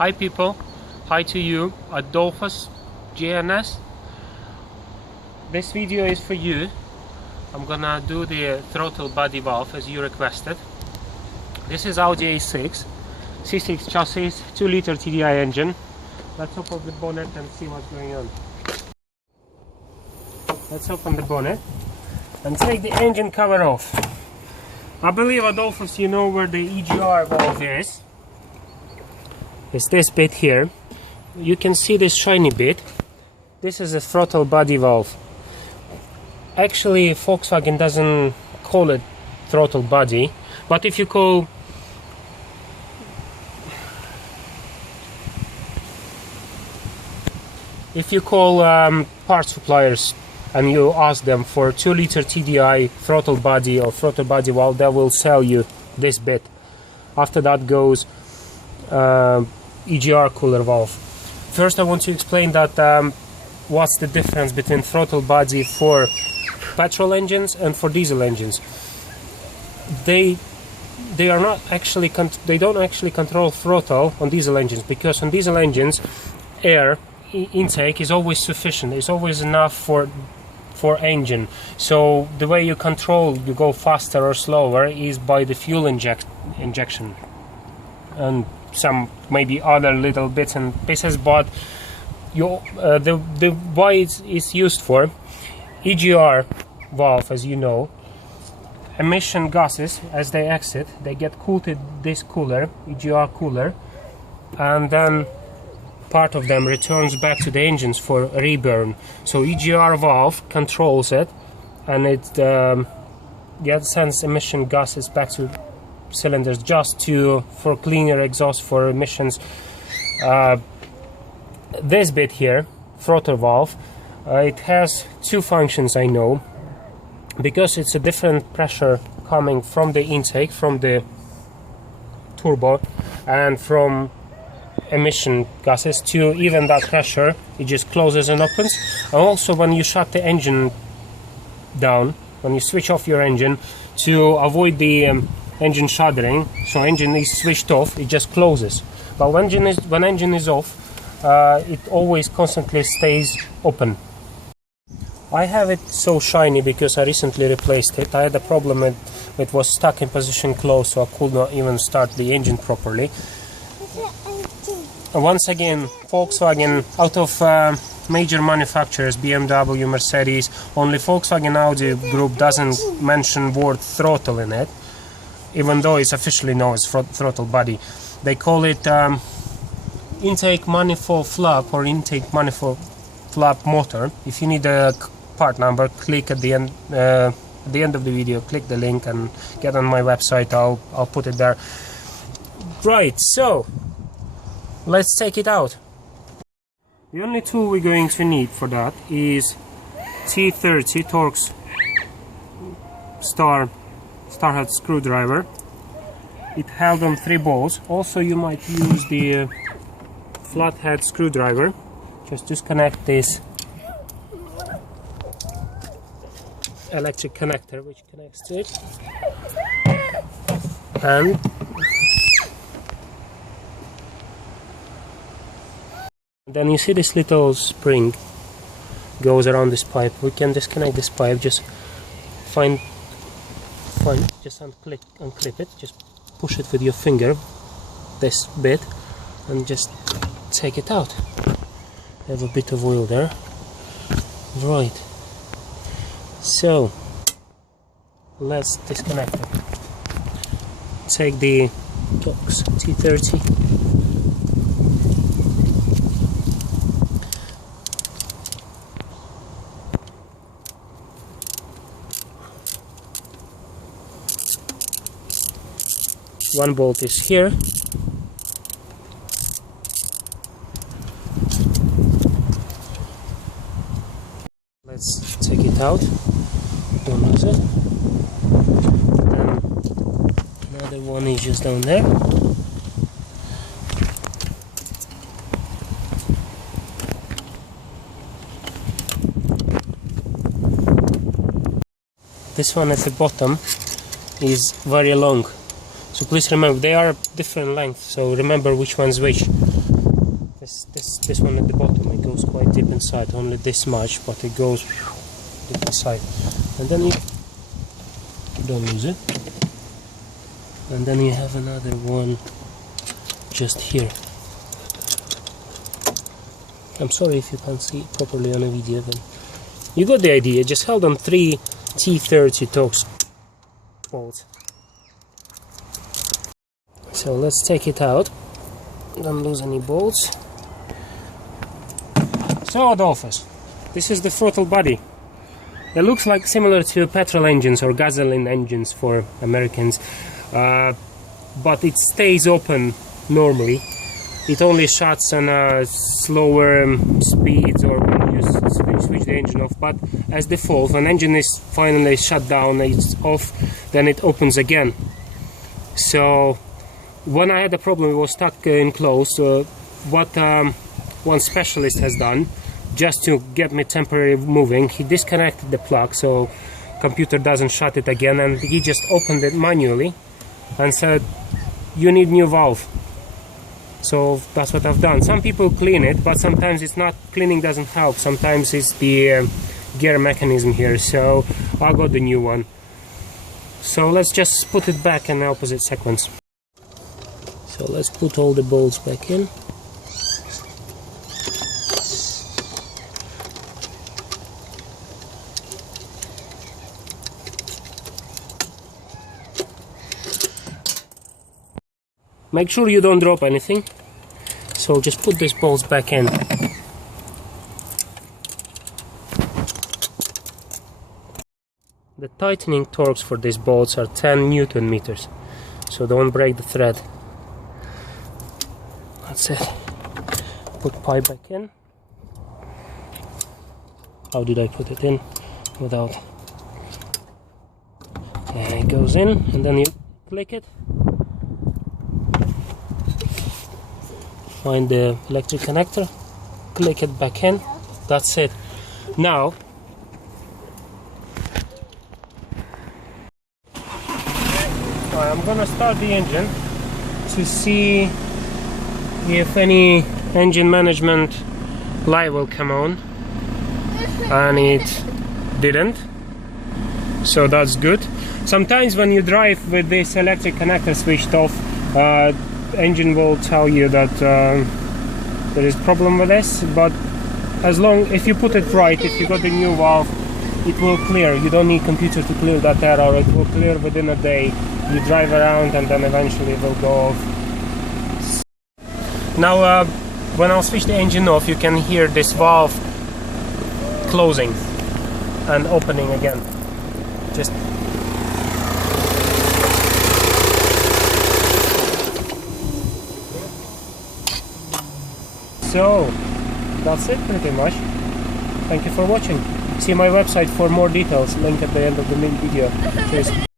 Hi people, hi to you, Adolphus GNS. This video is for you. I'm gonna do the throttle body valve as you requested. This is Audi A6, C6 chassis, 2-liter TDI engine. Let's open the bonnet and see what's going on. Let's open the bonnet and take the engine cover off. I believe, Adolphus, you know where the EGR valve is. It's this bit here. You can see this shiny bit. This is a throttle body valve. Actually, Volkswagen doesn't call it throttle body, but if you call parts suppliers and you ask them for 2-liter TDI throttle body or throttle body valve, they will sell you this bit. After that goes EGR cooler valve. First, I want to explain that what's the difference between throttle body for petrol engines and for diesel engines. They don't actually control throttle on diesel engines, because on diesel engines air intake is always sufficient. It's always enough for engine. So the way you control, you go faster or slower, is by the fuel injection and some maybe other little bits and pieces. But the why it's used for EGR valve, as you know, emission gases as they exit, they get cooled to this cooler, EGR cooler, and then part of them returns back to the engines for reburn. So EGR valve controls it, and it sends emission gases back to cylinders just for cleaner exhaust for emissions. This bit here, throttle valve, it has two functions, I know, because it's a different pressure coming from the intake, from the turbo, and from emission gases. To even that pressure, it just closes and opens. And also, when you shut the engine down, when you switch off your engine, to avoid the engine shuddering, so engine is switched off, it just closes. But when engine is off, it always constantly stays open. I have it so shiny because I recently replaced it. I had a problem with it was stuck in position close, so I could not even start the engine properly. Once again, Volkswagen, out of major manufacturers, BMW, Mercedes, only Volkswagen Audi group doesn't mention word throttle in it, even though it's officially known as throttle body. They call it intake manifold flap or intake manifold flap motor. If you need a part number, click at the end of the video, click the link and get on my website. I'll put it there. Right, so let's take it out. The only tool we're going to need for that is T30 Torx Starhead screwdriver. It held on 3 bolts. Also, you might use the flathead screwdriver. Just disconnect this electric connector which connects to it, and then you see this little spring goes around this pipe. We can disconnect this pipe. Just just unclip it. Just push it with your finger, this bit, and just take it out. Have a bit of oil there. Right. So let's disconnect it. Take the Torx T30. One bolt is here. Let's take it out. Don't lose it. Then another one is just down there. This one at the bottom is very long. So please remember, they are different lengths, so remember which one's which. this one at the bottom. It goes quite deep inside, only this much, but it goes deep inside. And then you don't lose it. And then you have another one just here. I'm sorry if you can't see it properly on a video, then you got the idea. Just held on 3 T30 Torx bolts. So let's take it out. Don't lose any bolts. So Adolphus, this is the throttle body. It looks like similar to petrol engines or gasoline engines for Americans, but it stays open normally. It only shuts on slower speeds or when you switch the engine off, but as default, when engine is finally shut down, it's off, then it opens again. So when I had a problem, it was stuck in close. What one specialist has done, just to get me temporarily moving, he disconnected the plug so computer doesn't shut it again, and he just opened it manually and said, you need new valve. So that's what I've done. Some people clean it, but sometimes it's not, cleaning doesn't help. Sometimes it's the gear mechanism here, so I got the new one. So let's just put it back in the opposite sequence. So let's put all the bolts back in. Make sure you don't drop anything, so just put these bolts back in. The tightening torques for these bolts are 10 Newton meters, so don't break the thread. That's it. Put pipe back in. How did I put it in without? And it goes in, and then you click it. Find the electric connector, click it back in. That's it. Now I'm gonna start the engine to see if any engine management light will come on, and it didn't, so that's good. Sometimes when you drive with this electric connector switched off, engine will tell you that there is problem with this, but if you put it right, if you got the new valve, it will clear. You don't need computer to clear that error. It will clear within a day. You drive around and then eventually it will go off. Now when I'll switch the engine off, you can hear this valve closing and opening again. Just so that's it pretty much. Thank you for watching. See my website for more details, link at the end of the video. Cheers.